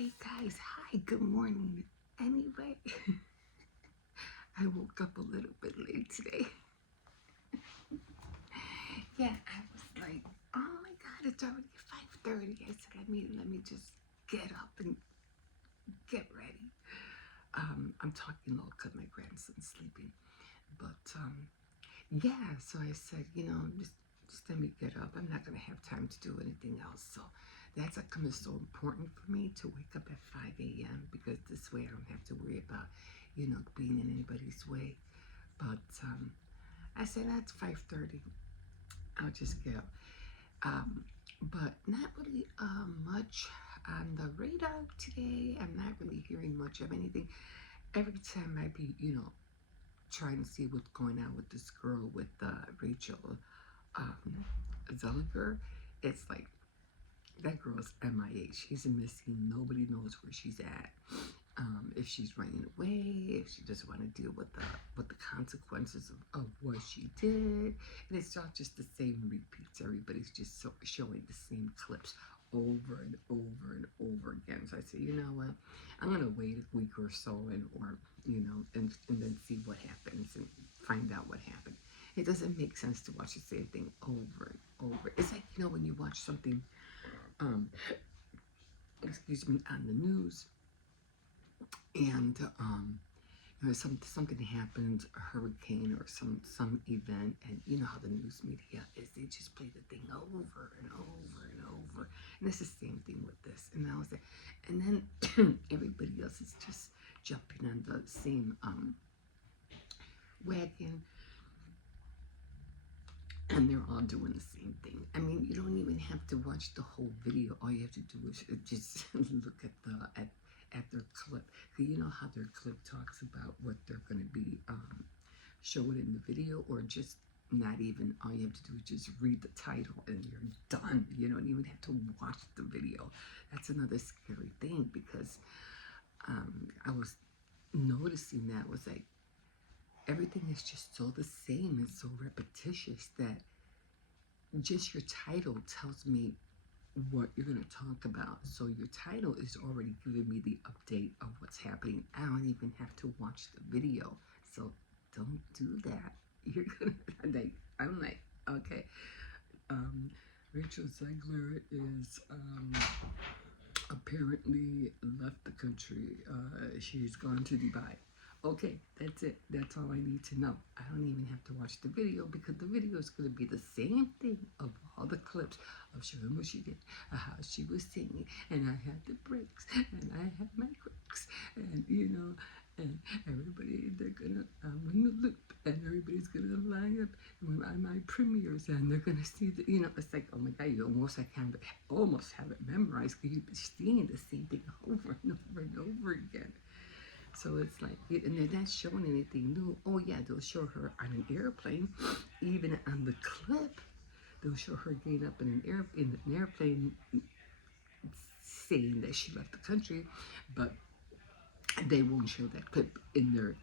Hey guys, hi, good morning. Anyway, I woke up a little bit late today. Yeah, I was like, oh my god, it's already 5:30. I said, let me just get up and get ready. I'm talking low because my grandson's sleeping. But yeah, so I said, just let me get up. I'm not gonna have time to do anything else. So that's like so important for me to wake up at 5 a.m. because this way I don't have to worry about, being in anybody's way. But I said that's 5:30. I'll just get up. But not really much on the radar today. I'm not really hearing much of anything. Every time I be, trying to see what's going on with this girl with Rachel um, Zegler, it's like that girl's MIA. She's missing. Nobody knows where she's at. If she's running away, if she doesn't want to deal with the consequences of what she did, and it's not just the same repeats. Everybody's just showing the same clips over and over and over again. So I said, you know what? I'm gonna wait a week or so, and then see what happens and find out what happened. It doesn't make sense to watch the same thing over and over. It's like when you watch something, um, excuse me, on the news, and something happened, a hurricane or some event, and you know how the news media is, they just play the thing over and over and over, and it's the same thing with this. And I was like, and then everybody else is just jumping on the same wagon, and they're all doing the same thing. I mean, you don't even have to watch the whole video. All you have to do is just look at their clip. You know how their clip talks about what they're going to be showing in the video, or just not even. All you have to do is just read the title and you're done. You don't even have to watch the video. That's another scary thing, because I was noticing that was like everything is just so the same and so repetitious that just your title tells me what you're going to talk about. So your title is already giving me the update of what's happening. I don't even have to watch the video. So don't do that. You're gonna I'm like, okay. Rachel Zegler is apparently left the country. She's gone to Dubai. Okay, that's it. That's all I need to know. I don't even have to watch the video, because the video is going to be the same thing of all the clips of showing what she did, how she was singing, and I had the breaks, and I had my crooks, and and everybody, they're gonna win the loop, and everybody's gonna line up on my premieres, and they're gonna see the, it's like, oh my god, you almost almost have it memorized, because you've been seeing the same thing over and over and over again. So it's like, and they're not showing anything new. Oh yeah, they'll show her on an airplane. Even on the clip, they'll show her getting up in an airplane, saying that she left the country, but they won't show that clip in their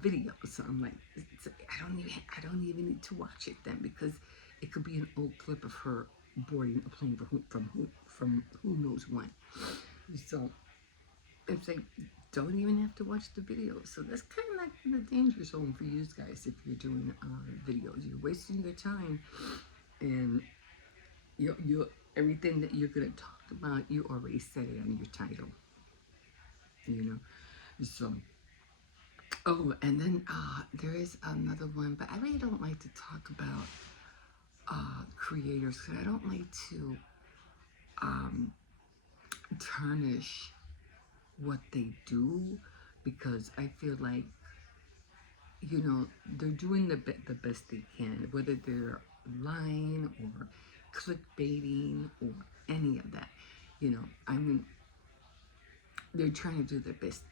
video. So I'm like, I don't even need to watch it then, because it could be an old clip of her boarding a plane from who knows when. So it's like, don't even have to watch the video. So that's kind of like the danger zone for you guys if you're doing videos. You're wasting your time, and you everything that you're gonna talk about, you already said it on your title. So, oh, and then there is another one, but I really don't like to talk about creators, because I don't like to tarnish what they do, because I feel like they're doing the best they can, whether they're lying or clickbaiting or any of that. I mean, they're trying to do the best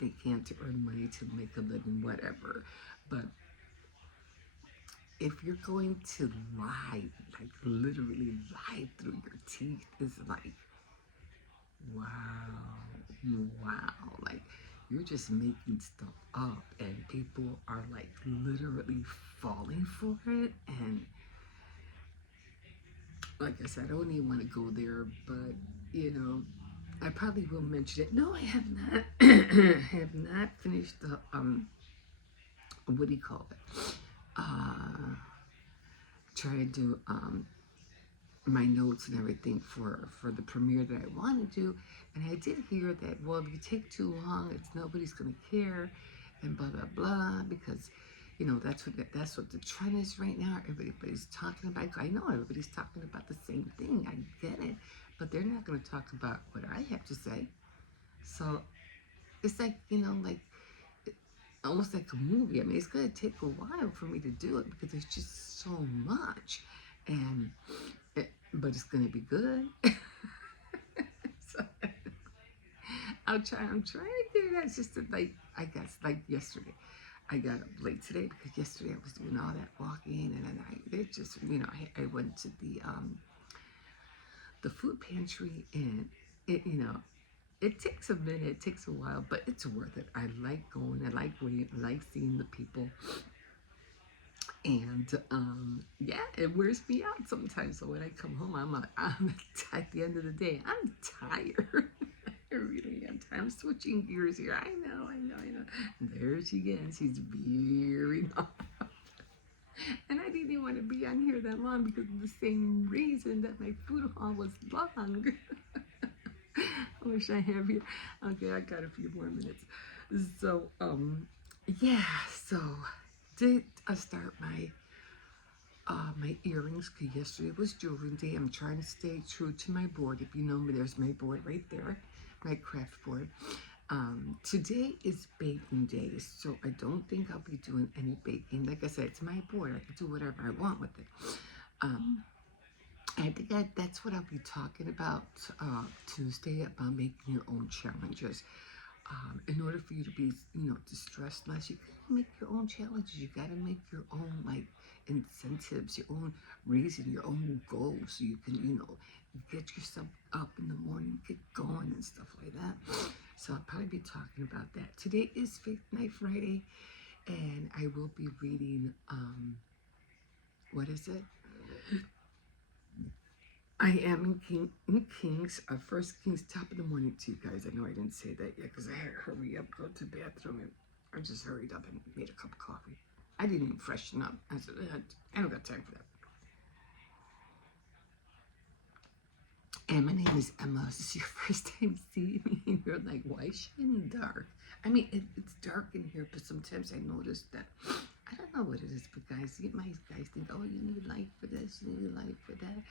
they can to earn money, to make a living, whatever. But if you're going to lie, like literally lie through your teeth, it's like, wow, like you're just making stuff up, and people are like literally falling for it. And like I said, I don't even want to go there, but I probably will mention it. No, I have not. Have not finished the what do you call it? Trying to do my notes and everything for the premiere that I want to do. And I did hear that, well, if you take too long, it's nobody's gonna care, and blah blah blah, because that's what the trend is right now. Everybody's talking about. I know everybody's talking about the same thing. I get it, but they're not gonna talk about what I have to say. So it's like, like almost like a movie. I mean, it's gonna take a while for me to do it because there's just so much, and but it's gonna be good. So I'm trying to get it. It's just that, like, I guess, like yesterday, I got up late today because yesterday I was doing all that walking, and then I went to the food pantry, and it takes a minute, it takes a while, but it's worth it. I like going, I like waiting, I like seeing the people. And yeah, it wears me out sometimes. So when I come home, I'm at the end of the day, I'm tired. I really am. I'm switching gears here. I know. There she is. She's veering off. And I didn't even want to be on here that long because of the same reason that my food haul was long. I wish I have you. Okay, I got a few more minutes. So, yeah, so did I start my earrings, because yesterday was jewelry day. I'm trying to stay true to my board. If you know me, there's my board right there, my craft board. Today is baking day, so I don't think I'll be doing any baking. Like I said, it's my board. I can do whatever I want with it. I think that's what I'll be talking about Tuesday, about making your own challenges. In order for you to be, distressed less, you gotta make your own challenges. You gotta make your own, like, incentives, your own reason, your own goals, so you can, get yourself up in the morning, get going and stuff like that. So I'll probably be talking about that. Today is Faith Night Friday, and I will be reading, what is it? I am in Kings, First Kings, top of the morning to you guys. I know I didn't say that yet because I had to hurry up, go to the bathroom, and I just hurried up and made a cup of coffee. I didn't even freshen up. I said, I don't got time for that. And my name is Emma. This is your first time seeing me, and you're like, why is she in the dark? I mean, it's dark in here, but sometimes I notice that, I don't know what it is, but guys think, oh, you need light for this, you need light for that.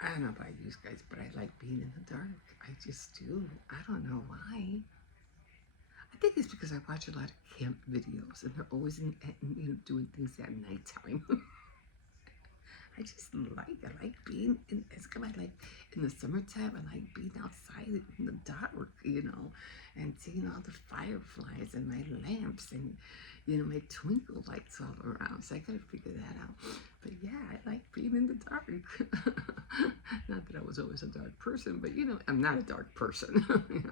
I don't know about you guys, but I like being in the dark. I just do. I don't know why. I think it's because I watch a lot of camp videos, and they're always doing things at nighttime. I like being in, it's kind of like in the summertime, I like being outside in the dark, and seeing all the fireflies and my lamps and, my twinkle lights all around. So I gotta figure that out. But yeah, I like being in the dark. Not that I was always a dark person, but I'm not a dark person.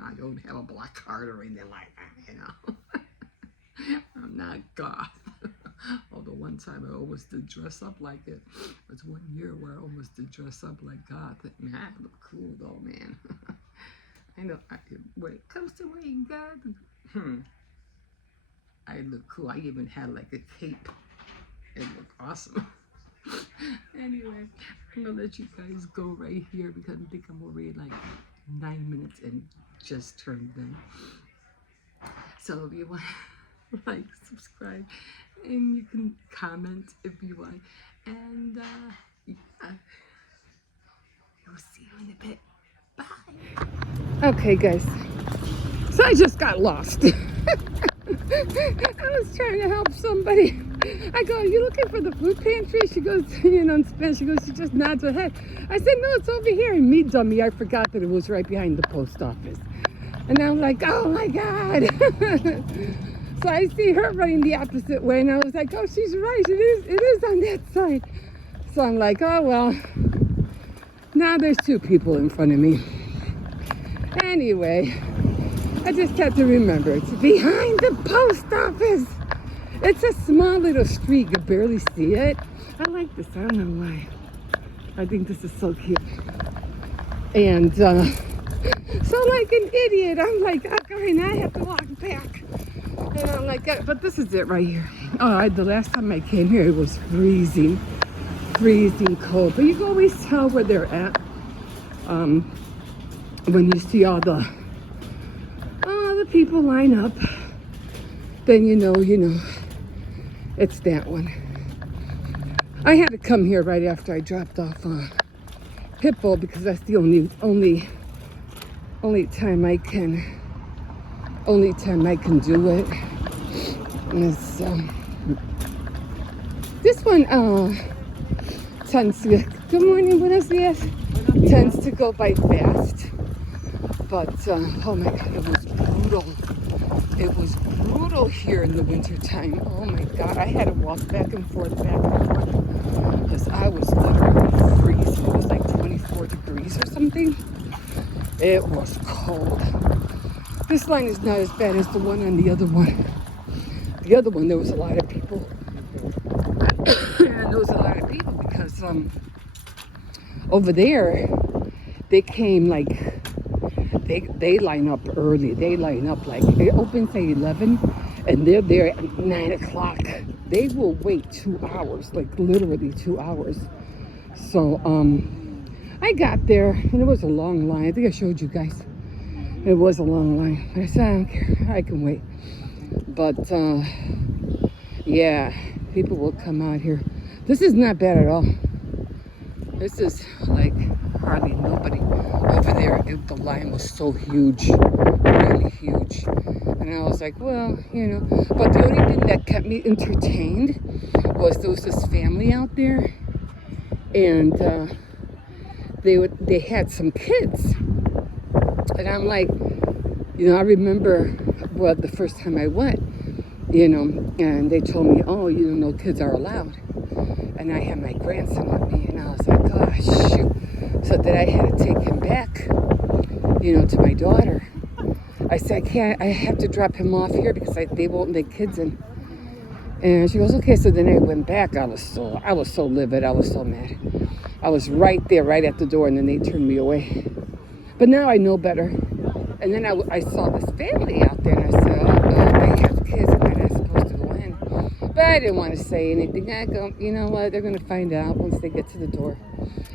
I don't have a black heart or anything like that, I'm not goth. Although one time I almost did dress up like it. It was 1 year where I almost did dress up like goth. Man, I look cool though, man. I know, when it comes to wearing goth, I look cool. I even had like a cape. It looked awesome. Anyway, I'm gonna let you guys go right here because I think I'm already like 9 minutes and just turned in. So if you want to like, subscribe, and you can comment if you want. And yeah, we'll see you in a bit. Bye. Okay, guys. So I just got lost. I was trying to help somebody. I go, are you looking for the food pantry? She goes, in Spanish, she just nods her head. I said, no, it's over here. And me, dummy, I forgot that it was right behind the post office. And I'm like, oh my God. So I see her running the opposite way, and I was like, oh, she's right. It is on that side. So I'm like, oh, well, now there's two people in front of me. Anyway, I just have to remember, it's behind the post office. It's a small little street. You barely see it. I like this. I don't know why. I think this is so cute. And So like an idiot, I'm like, okay, now I have to walk back. And I'm like, but this is it right here. Oh, the last time I came here, it was freezing cold. But you can always tell where they're at when you see all the people line up. Then you know, it's that one. I had to come here right after I dropped off Hippo because that's the only time I can do it. And it's, this one tends to, good morning, buenos dias, tends to go by fast. But oh my God, it was brutal. It was brutal here in the winter time. Oh my God, I had to walk back and forth because I was literally freezing. It was like 24 degrees or something. It was cold. This line is not as bad as the one on the other one. The other one, there was a lot of people. And there was a lot of people because over there, they came like, they line up early. They line up like, it opens at 11 and they're there at 9 o'clock. They will wait 2 hours, like literally 2 hours. So I got there and it was a long line. I think I showed you guys. It was a long line. I said, I don't care, I can wait. But yeah, people will come out here. This is not bad at all. This is like hardly nobody. Over there, the line was so huge, really huge. And I was like, well, but the only thing that kept me entertained was there was this family out there, and they had some kids. And I'm like, I remember, the first time I went, and they told me, oh, no kids are allowed. And I had my grandson with me, and I was like, oh, shoot. So that I had to take him back, to my daughter. I said, I have to drop him off here because they won't let kids in. And she goes, okay. So then I went back. I was so livid. I was so mad. I was right there, right at the door, and then they turned me away. But now I know better. And then I saw this family out there, and I said, they have kids, and they're not supposed to go in. But I didn't want to say anything. I go, you know what? They're going to find out once they get to the door.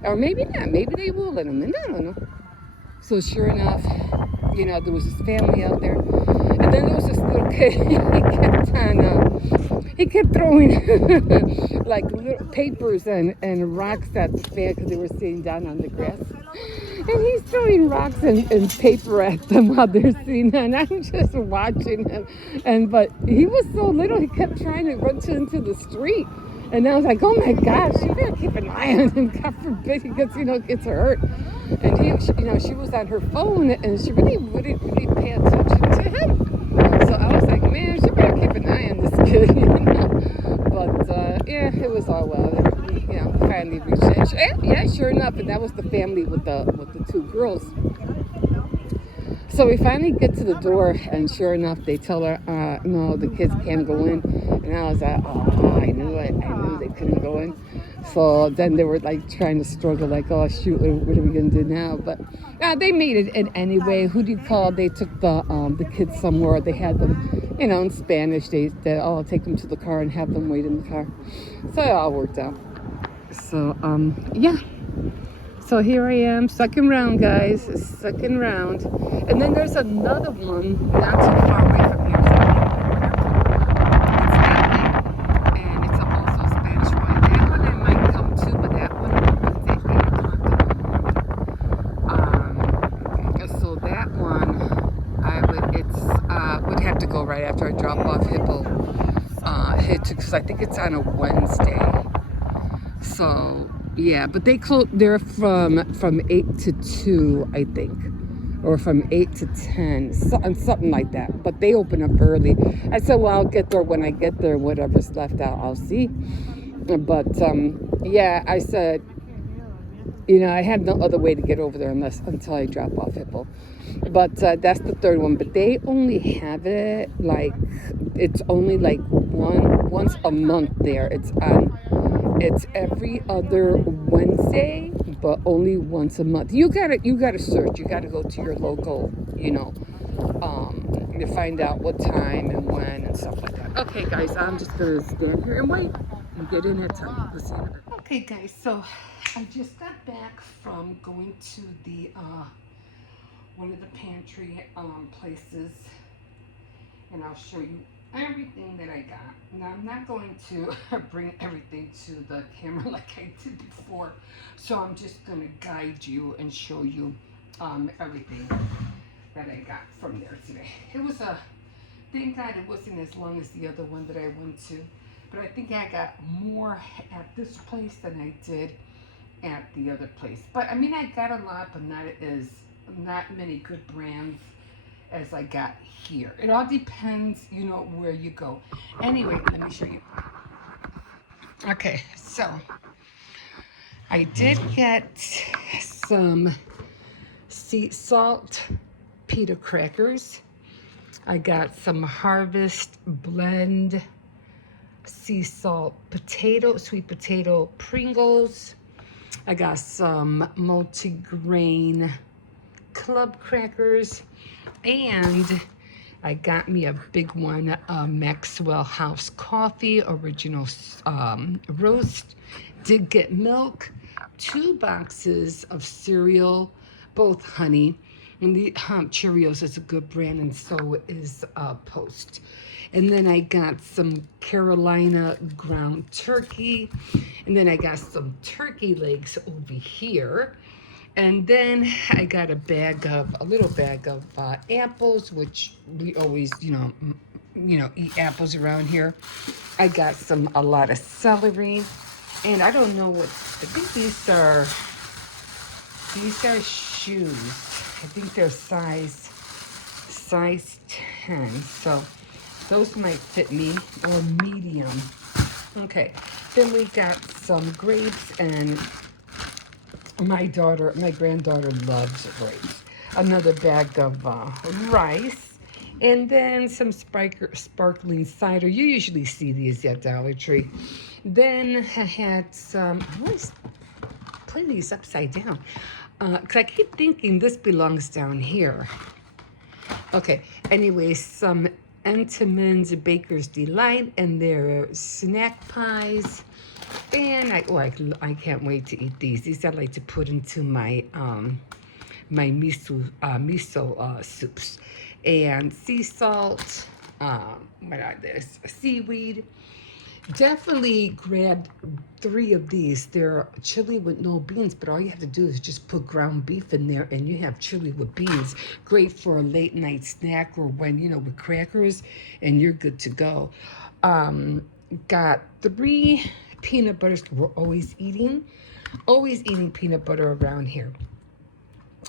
Or maybe not. Maybe they will let them in. I don't know. So sure enough, there was this family out there. And then there was this little kid. He kept throwing like little papers and rocks at the fan because they were sitting down on the grass. And he's throwing rocks and paper at them while they're sitting there. And I'm just watching him. But he was so little, he kept trying to run into the street. And I was like, oh my gosh, you better keep an eye on him. God forbid he gets hurt. And she was on her phone and she really wouldn't pay attention to him. So I was like, man, she better keep an eye on this kid, But yeah, it was all well. Finally reached it. Yeah, sure enough, and that was the family with the 2 girls. So we finally get to the door, and sure enough, they tell her, no, the kids can't go in. And I was like, oh, I knew they couldn't go in. So then they were like trying to struggle, like, oh shoot, what are we gonna do now? But they made it in anyway. Who do you call? They took the kids somewhere. They had them, in Spanish. They take them to the car and have them wait in the car. So it all worked out. So yeah. So here I am, second round, guys. Second round. And then there's another one not too far away from here. And it's also a Spanish one. That one I might come to, but that one is at 8 o'clock. So that one, would have to go right after I drop off Hippo. Because I think it's on a Wednesday. So yeah, but they're from 8 to 2, I think, or from 8 to 10, something like that. But they open up early. I said, well, I'll get there when I get there. Whatever's left out, I'll see. But yeah, I said, I have no other way to get over there until I drop off Hippo. But that's the third one. But they only have it it's only like once a month there. It's every other Wednesday, but only once a month. You gotta search. You gotta go to your local, to find out what time and when and stuff like that. Okay, guys, I'm just gonna stand here and wait and get in at time. We'll see you in a bit. Okay, guys, so I just got back from going to the one of the pantry places, and I'll show you everything that I got. Now, I'm not going to bring everything to the camera like I did before, so I'm just going to guide you and show you everything that I got from there today. It was thank God it wasn't as long as the other one that I went to, but I think I got more at this place than I did at the other place. But I mean, I got a lot, but not many good brands as I got here. It all depends, where you go. Anyway, let me show you. Okay, so I did get some sea salt pita crackers. I got some Harvest Blend sea salt sweet potato Pringles. I got some multigrain club crackers, and I got me a big one, Maxwell House Coffee Original Roast. Did get milk, 2 boxes of cereal, both honey. And the Cheerios is a good brand, and so is Post. And then I got some Carolina ground turkey. And then I got some turkey legs over here. And then I got a little bag of apples, which we always, eat apples around here. I got a lot of celery, and I don't know I think these are shoes. I think they're size 10, so those might fit me, or medium. Okay, then we got some grapes, and my granddaughter loves grapes. Another bag of rice, and then some sparkling cider. You usually see these at Dollar Tree. Then I had some, I always put these upside down, because I keep thinking this belongs down here. Okay, anyway, some Entenmann's Baker's Delight and their snack pies. And I can't wait to eat these. These I like to put into my my miso soups. And sea salt, there's seaweed. Definitely grabbed 3 of these. They're chili with no beans, but all you have to do is just put ground beef in there and you have chili with beans. Great for a late night snack, or when, with crackers, and you're good to go. Got 3 peanut butters. We're always eating peanut butter around here.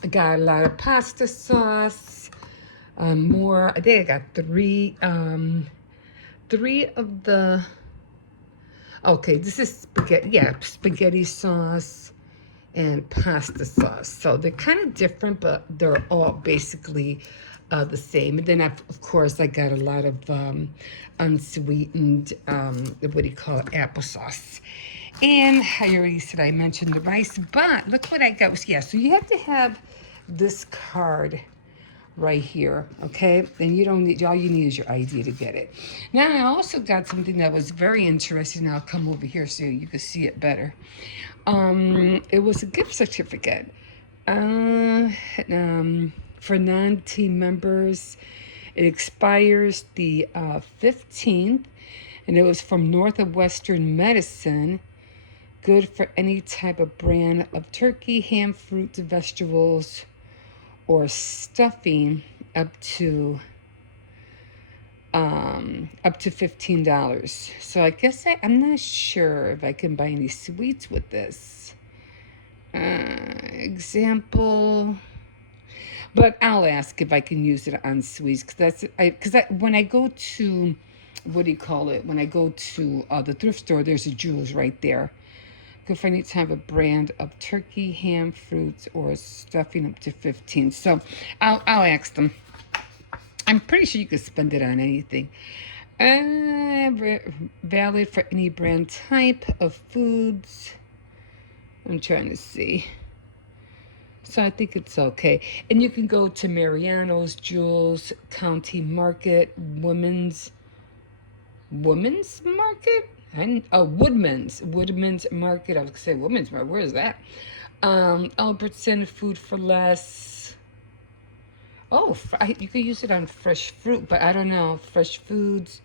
I got a lot of pasta sauce, more. I think I got 3 of the. Okay, this is spaghetti. Yeah, spaghetti sauce and pasta sauce. So they're kind of different, but they're all basically the same. And then, of course, I got a lot of unsweetened, applesauce. And I already said I mentioned the rice, but look what I got. Yeah, so you have to have this card right here, okay? And you don't need, all you need is your ID to get it. Now, I also got something that was very interesting. I'll come over here so you can see it better. It was a gift certificate for non-team members. It expires the 15th, and it was from North of Western Medicine. Good for any type of brand of turkey, ham, fruits, vegetables, or stuffing, up to $15. So I guess I'm not sure if I can buy any sweets with this. Example, but I'll ask if I can use it on sweets, because when I go to, when I go to the thrift store, there's a Jewel's right there. Good for any type of brand of turkey, ham, fruits, or stuffing, up to 15. So I'll ask them. I'm pretty sure you could spend it on anything. Valid for any brand type of foods. I'm trying to see. So I think it's okay. And you can go to Mariano's, Jewel's, County Market, Women's Market? And Woodman's Market. I was gonna say Women's Market. Where is that? Albertson, Food for Less. Oh, you could use it on fresh fruit, but I don't know. Fresh Foods,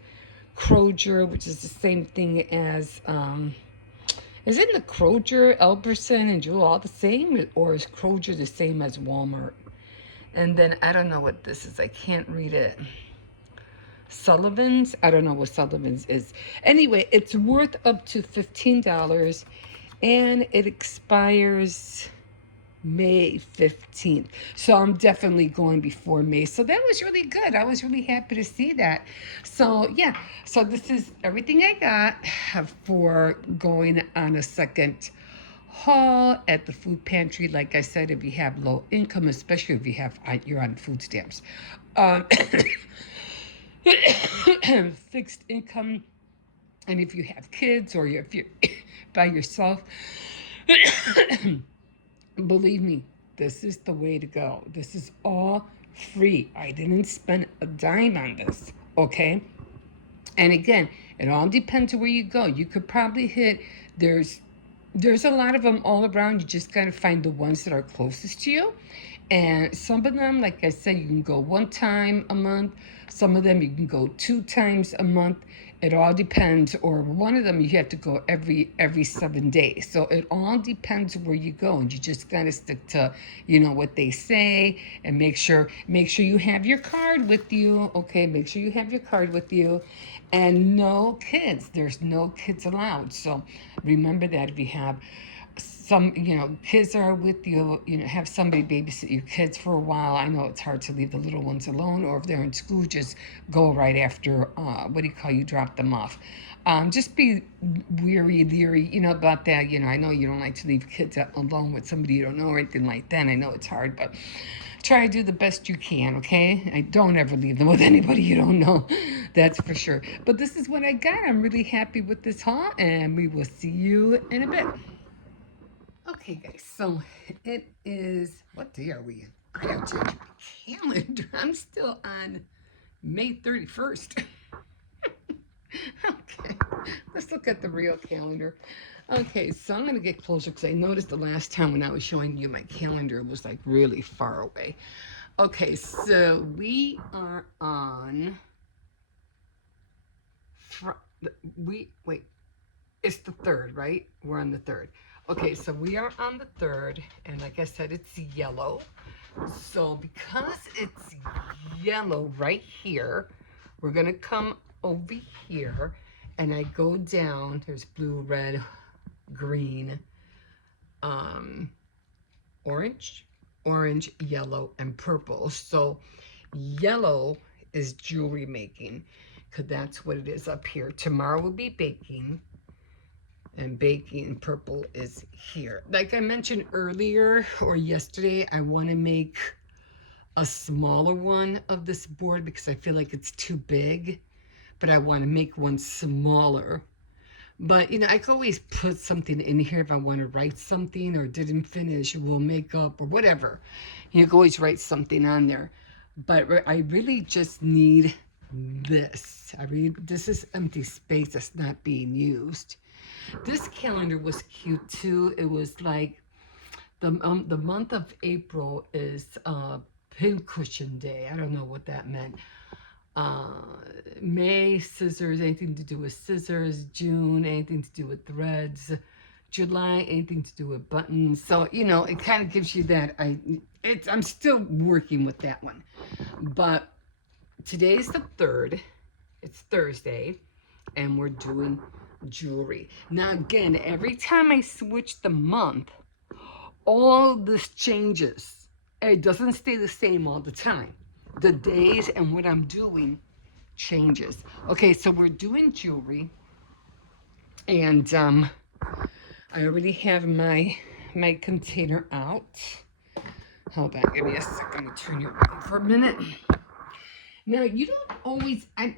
Kroger, which is the same thing as isn't the Kroger, Albertson, and Jewel all the same, or is Kroger the same as Walmart? And then I don't know what this is. I can't read it. Sullivan's. I don't know what Sullivan's is. Anyway, it's worth up to $15, and it expires May 15th. So I'm definitely going before May. So that was really good. I was really happy to see that. So yeah, so this is everything I got for going on a second haul at the food pantry. Like I said, if you have low income, especially if you're on food stamps, um, fixed income, and if you have kids or if you're by yourself, believe me, this is the way to go. This is all free. I didn't spend a dime on this, okay? And again, it all depends on where you go. You could probably hit, there's a lot of them all around. You just gotta find the ones that are closest to you. And some of them, like I said, you can go one time a month. Some of them you can go 2 times a month. It all depends. Or one of them you have to go every 7 days. So it all depends where you go, and you just gotta stick to what they say, and make sure you have your card with you. Okay, make sure you have your card with you, and no kids. There's no kids allowed. So remember that if you have some kids are with you, have somebody babysit your kids for a while. I know it's hard to leave the little ones alone, or if they're in school, just go right after you drop them off. Just be leery about that. I know you don't like to leave kids alone with somebody you don't know or anything like that. I know it's hard, but try to do the best you can, okay? I don't ever leave them with anybody you don't know. That's for sure. But this is what I got. I'm really happy with this haul, and we will see you in a bit. Okay, guys, so it is, what day are we in? I have to change my calendar. I'm still on May 31st. Okay, let's look at the real calendar. Okay, so I'm going to get closer because I noticed the last time when I was showing you my calendar, it was like really far away. Okay, so we are on, it's the 3rd, right? We're on the 3rd. Okay, so we are on the 3rd, and like I said, it's yellow. So because it's yellow right here, we're gonna come over here, and I go down. There's blue, red, green, orange, yellow, and purple. So yellow is jewelry making, because that's what it is up here. Tomorrow will be baking. And baking purple is here. Like I mentioned earlier or yesterday, I want to make a smaller one of this board because I feel like it's too big, but I want to make one smaller. But I can always put something in here if I want to write something or didn't finish, will make up or whatever. You can always write something on there. But I really just need this. This is empty space that's not being used. This calendar was cute too. It was like the month of April is Pincushion Day. I don't know what that meant. May, scissors, anything to do with scissors. June, anything to do with threads. July, anything to do with buttons. So it kind of gives you that. I'm still working with that one, but today's the 3rd. It's Thursday, and we're doing jewelry. Now again, every time I switch the month, all this changes. It doesn't stay the same all the time. The days and what I'm doing changes. Okay, so we're doing jewelry, and I already have my container out. Hold on, give me a second. Let me turn you on for a minute. Now, you don't always, I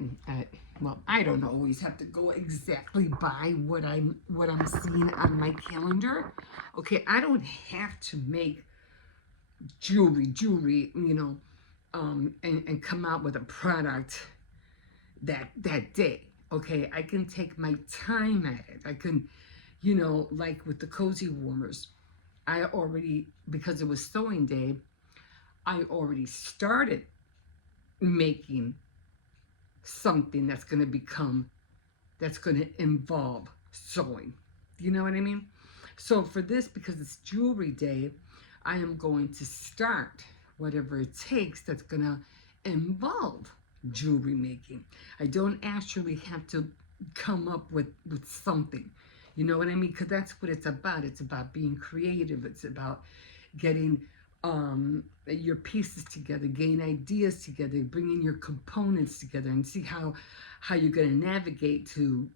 don't always have to go exactly by what I'm seeing on my calendar. Okay, I don't have to make jewelry, and come out with a product that day. Okay, I can take my time at it. I can, like with the cozy warmers, I already, because it was sewing day, I already started making something that's going to involve sewing. You know what I mean? So for this, because it's jewelry day, I am going to start whatever it takes that's going to involve jewelry making. I don't actually have to come up with something. You know what I mean? Because that's what it's about. It's about being creative. It's about getting your pieces together, getting ideas together, bringing your components together, and see how you're going to navigate to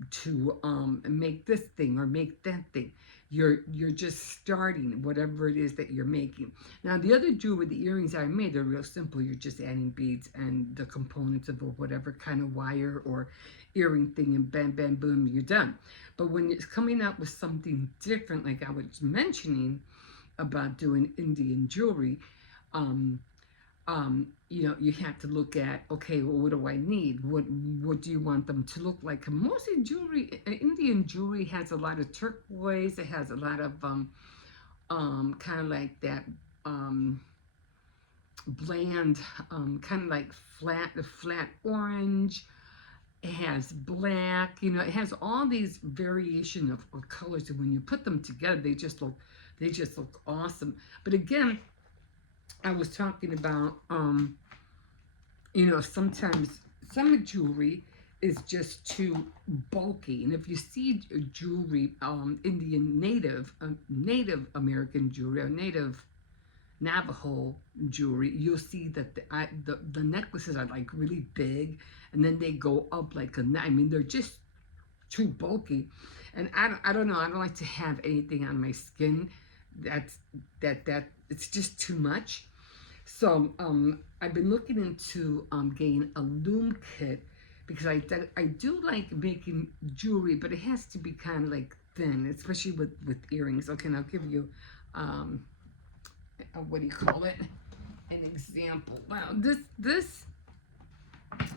make this thing or make that thing. You're just starting whatever it is that you're making. Now the other jewelry, the earrings I made, they're real simple. You're just adding beads and the components of whatever kind of wire or earring thing, and bam, bam, boom, you're done. But when it's coming out with something different, like I was mentioning about doing Indian jewelry, you have to look at, okay, well, what do I need? What do you want them to look like? And mostly jewelry, Indian jewelry has a lot of turquoise. It has a lot of kind of like that bland, kind of like flat orange. It has black. It has all these variation of colors, and when you put them together, they just look awesome. But again, I was talking about, sometimes some jewelry is just too bulky. And if you see jewelry, Indian Native American jewelry, or Native Navajo jewelry, you'll see that the necklaces are like really big, and then they go up like they're just too bulky. And I don't know, I don't like to have anything on my skin that it's just too much. So I've been looking into getting a loom kit, because I do like making jewelry, but it has to be kind of like thin, especially with earrings. Okay, and I'll give you what do you call it? An example. Wow, this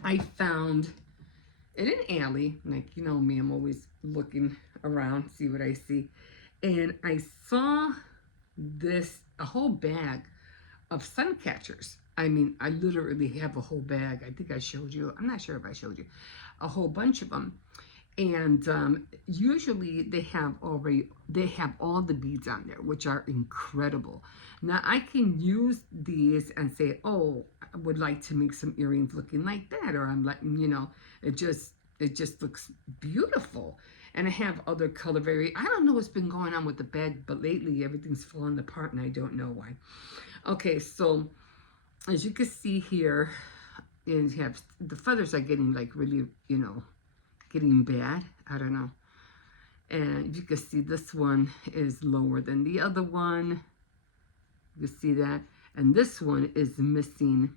I found in an alley. Like, me, I'm always looking around, see what I see. And I saw a whole bag of sun catchers. I mean, I literally have a whole bag. I think I showed you. I'm not sure if I showed you. A whole bunch of them. And usually they have all the beads on there, which are incredible. Now I can use these and say, oh, I would like to make some earrings looking like that, or I'm like, it just looks beautiful. And I have other color I don't know what's been going on with the bag, but lately everything's falling apart, and I don't know why. Okay, so as you can see here, you have the feathers are getting like really, getting bad. I don't know. And you can see this one is lower than the other one. You can see that. And this one is missing.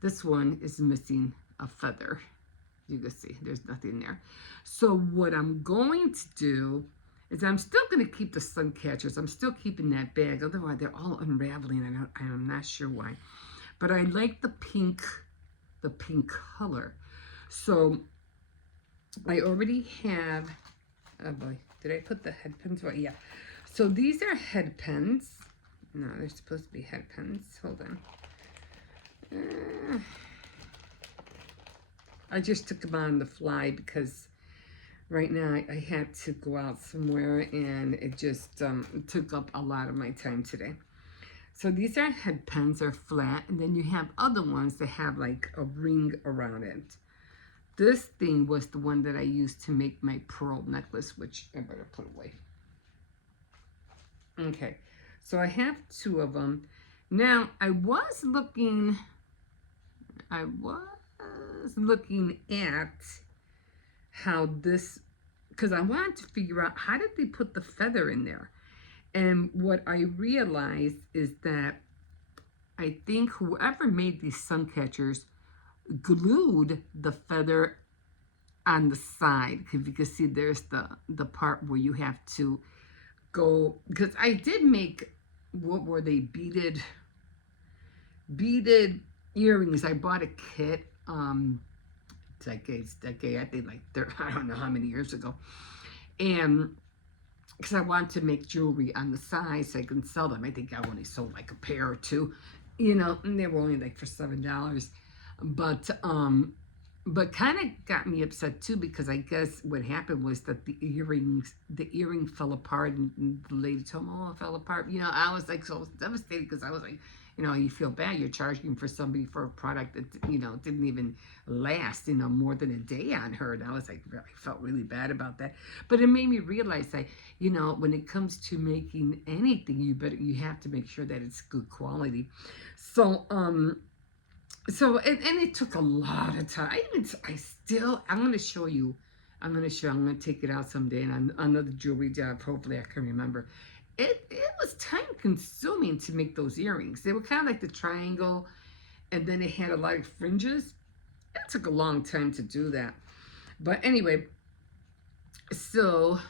This one is missing a feather. You can see there's nothing there. So what I'm going to do is I'm still going to keep the sun catchers. I'm still keeping that bag. Otherwise, they're all unraveling, and I'm not sure why. But I like the pink color. So I already have, oh boy, did I put the head pins away? Yeah. So these are head pins. No, they're supposed to be head pins. Hold on. I just took them on the fly because right now I had to go out somewhere, and it just took up a lot of my time today. So these are head pins, they're flat, and then you have other ones that have like a ring around it. This thing was the one that I used to make my pearl necklace, which I better put away. Okay, so I have two of them. Now, I was looking at how this, because I wanted to figure out how did they put the feather in there. And what I realized is that I think whoever made these sun catchers glued the feather on the side. Because you can see there's the part where you have to go, because I did make what were they, beaded earrings. I bought a kit, decade, I think like I don't know how many years ago, and because I wanted to make jewelry on the side so I can sell them. I think I only sold like a pair or two, and they were only like for $7. But but kind of got me upset too, because I guess what happened was that the earring fell apart, and the lady told me, oh, it fell apart. I was like so devastated, because I was like, you feel bad. You're charging for somebody for a product that, didn't even last, more than a day on her. And I was like, I felt really bad about that. But it made me realize that, when it comes to making anything, you have to make sure that it's good quality. So, and it took a lot of time. I'm going to show you. I'm going to take it out someday, and another jewelry job. Hopefully I can remember. It was time consuming to make those earrings. They were kind of like the triangle, and then it had a lot of fringes. It took a long time to do that. But anyway, so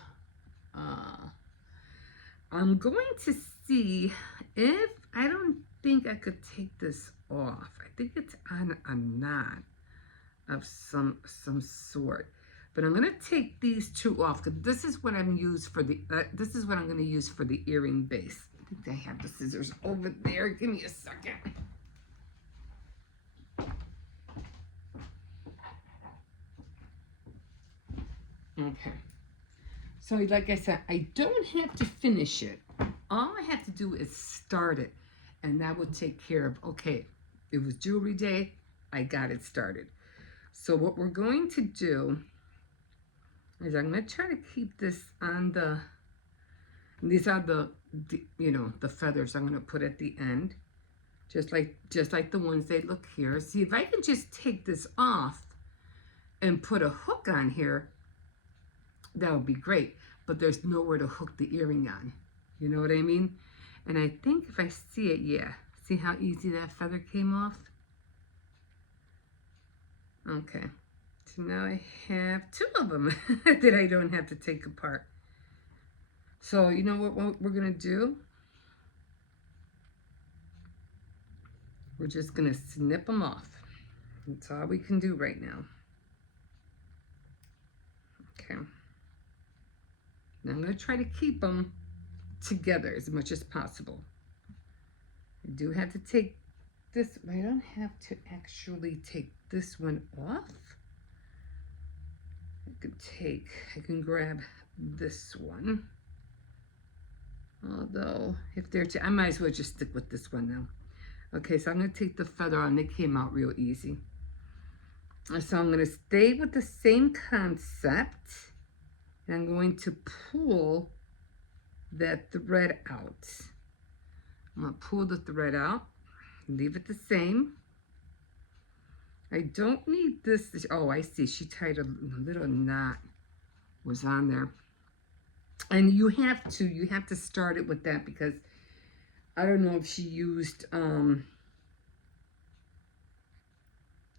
I'm going to see if, I don't think I could take this off. I think it's on a knot of some sort. But I'm gonna take these two off, because this is what I'm used for the. This is what I'm gonna use for the earring base. I think I have the scissors over there. Give me a second. Okay. So like I said, I don't have to finish it. All I have to do is start it, and that will take care of. Okay, it was jewelry day. I got it started. So what we're going to do is I'm going to try to keep this on the, these are the the feathers I'm going to put at the end, just like the ones they look here. See if I can just take this off and put a hook on here, that would be great. But there's nowhere to hook the earring on. You know what I mean? And I think if I see it, yeah. See how easy that feather came off? Okay. So now I have two of them that I don't have to take apart. So you know what we're going to do? We're just going to snip them off. That's all we can do right now. Okay. Now I'm going to try to keep them together as much as possible. I do have to take this. I don't have to actually take this one off. I can grab this one. Although, if they're, I might as well just stick with this one now. Okay, so I'm going to take the feather on. It came out real easy. So I'm going to stay with the same concept. And I'm going to pull that thread out. I'm going to pull the thread out. Leave it the same. I don't need this. Oh, I see. She tied a little knot. Was on there. And you have to start it with that, because I don't know if she used, I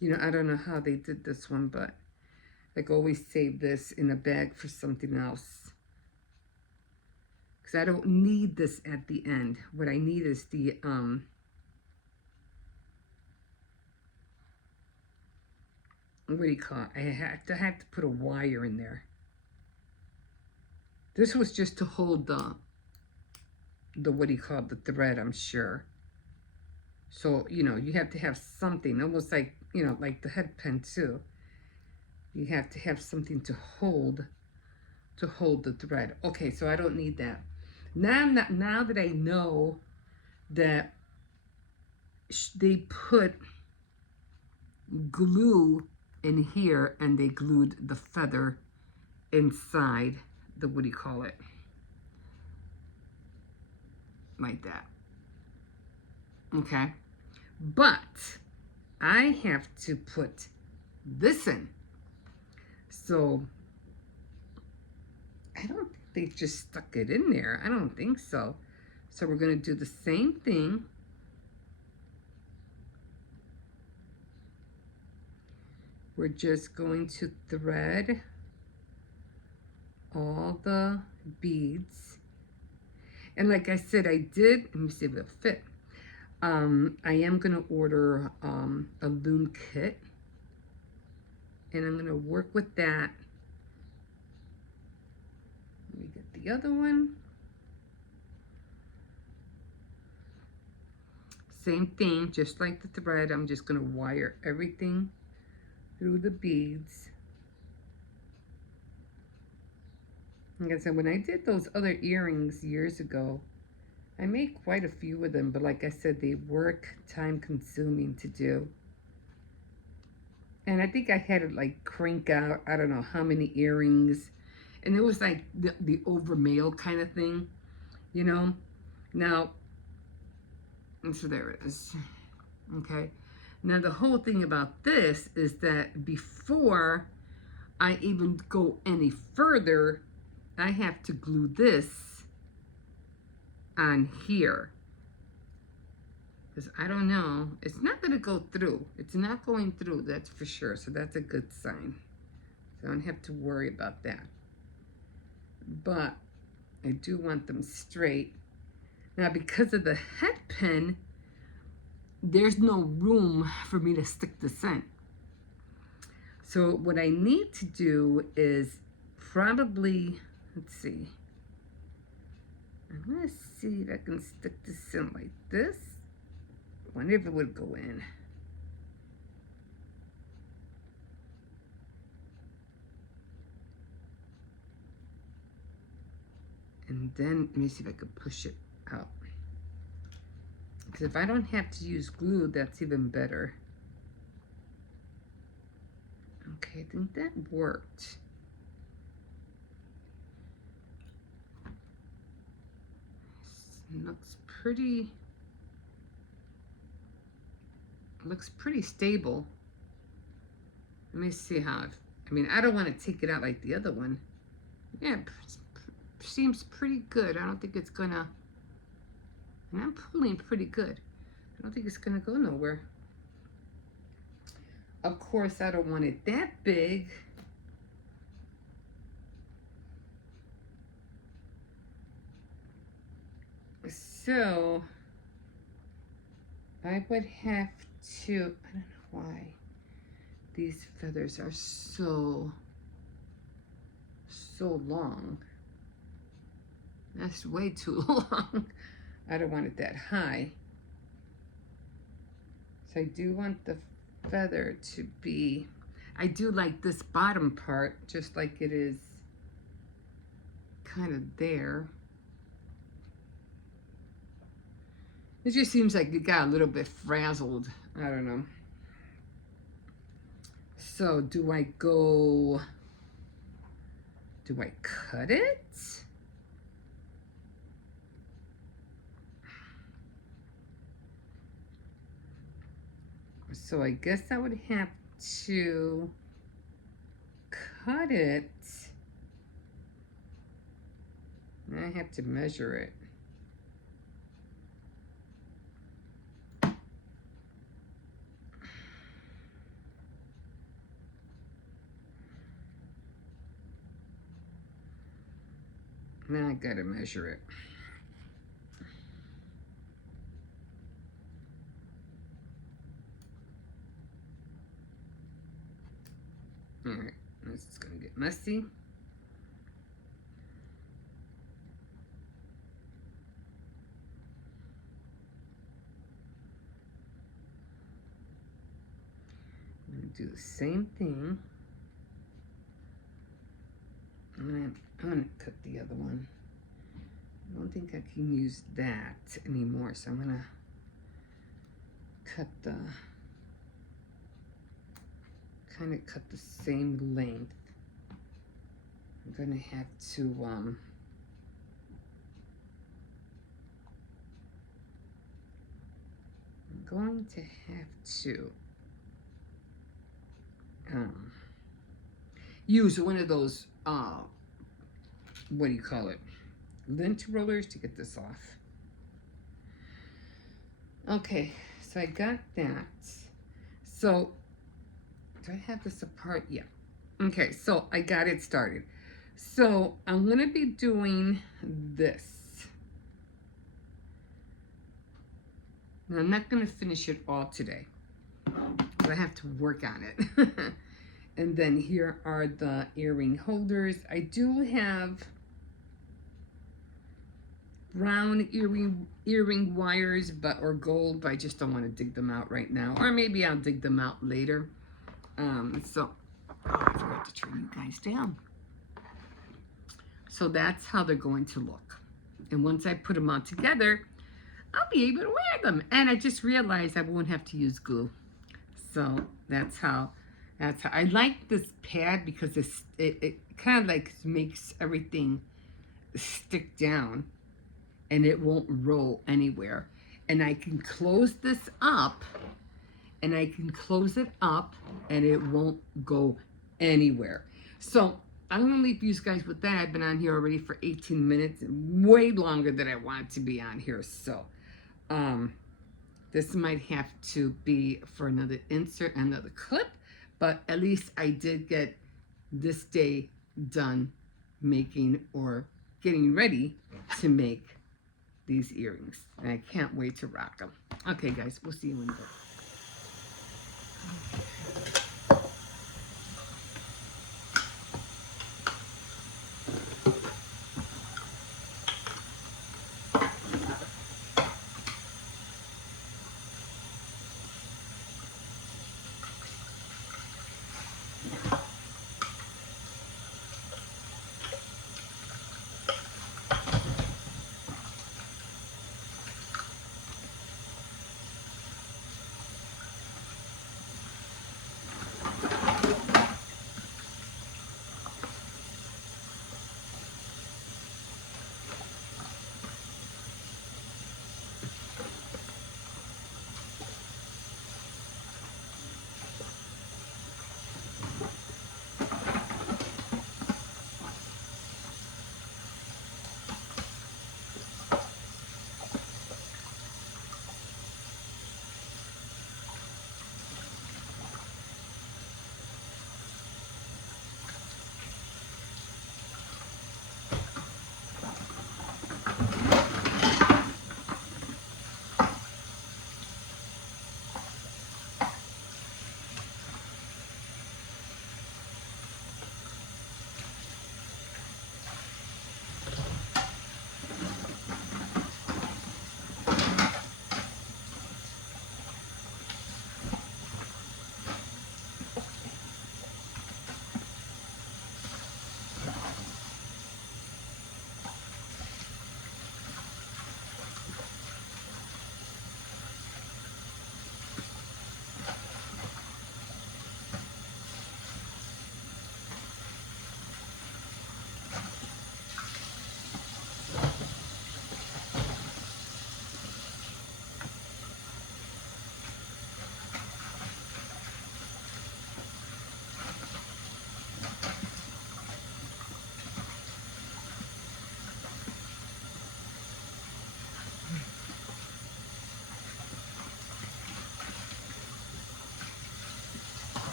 don't know how they did this one, but like always save this in a bag for something else. Because I don't need this at the end. What I need is the, what do you call it? I have to put a wire in there. This was just to hold the what do you call it, the thread, I'm sure. So, you have to have something, almost like, like the head pen too. You have to have something to hold the thread. Okay, so I don't need that. Now that I know that they put glue in here, and they glued the feather inside the, what do you call it? Like that. Okay. But I have to put this in. So I don't think they just stuck it in there. I don't think so. So we're going to do the same thing. We're just going to thread all the beads. And like I said, I did, let me see if it'll fit. I am going to order a loom kit. And I'm going to work with that. Let me get the other one. Same thing, just like the thread, I'm just going to wire everything through the beads. Like I said, when I did those other earrings years ago, I made quite a few of them, but like I said, they work time consuming to do. And I think I had to like crank out, I don't know how many earrings. And it was like the over mail kind of thing, you know. Now, and so there it is. Okay. Now the whole thing about this is that before I even go any further, I have to glue this on here. Because I don't know, it's not going to go through. It's not going through, that's for sure. So that's a good sign. So I don't have to worry about that. But I do want them straight. Now because of the head pin, there's no room for me to stick this in. So what I need to do is probably, let's see. I'm gonna see if I can stick this in like this. I wonder if it would go in. And then, let me see if I can push it out. Because if I don't have to use glue, that's even better. Okay, I think that worked. It looks pretty stable. Let me see how, I mean, I don't want to take it out like the other one. Yeah, seems pretty good. I don't think it's gonna, and I'm pulling pretty good. I don't think it's gonna go nowhere. Of course, I don't want it that big. So I would have to, I don't know why these feathers are so long. That's way too long. I don't want it that high. So I do want the feather to be, I do like this bottom part, just like it is kind of there. It just seems like it got a little bit frazzled. I don't know. So do I cut it? So I guess I would have to cut it. And I have to measure it. Now I gotta measure it. All right, this is gonna get messy. I'm gonna do the same thing. I'm gonna cut the other one. I don't think I can use that anymore, so I'm gonna cut kind of cut the same length. I'm gonna have to I'm going to have to use one of those what do you call it, lint rollers to get this off. Okay, so I got that. So do I have this apart? Yeah. Okay, so I got it started. So I'm gonna be doing this. Now, I'm not going to finish it all today, but I have to work on it. And then here are the earring holders. I do have brown earring wires, or gold, but I just don't want to dig them out right now. Or maybe I'll dig them out later. So, I forgot to turn you guys down. So that's how they're going to look. And once I put them all together, I'll be able to wear them. And I just realized I won't have to use glue. So that's how I like this pad, because it kind of like makes everything stick down and it won't roll anywhere. And I can close this up, and I can close it up and it won't go anywhere. So I'm going to leave you guys with that. I've been on here already for 18 minutes, way longer than I wanted to be on here. So this might have to be for another insert, another clip, but at least I did get this day done making or getting ready to make these earrings. And I can't wait to rock them. Okay, guys, we'll see you in a bit.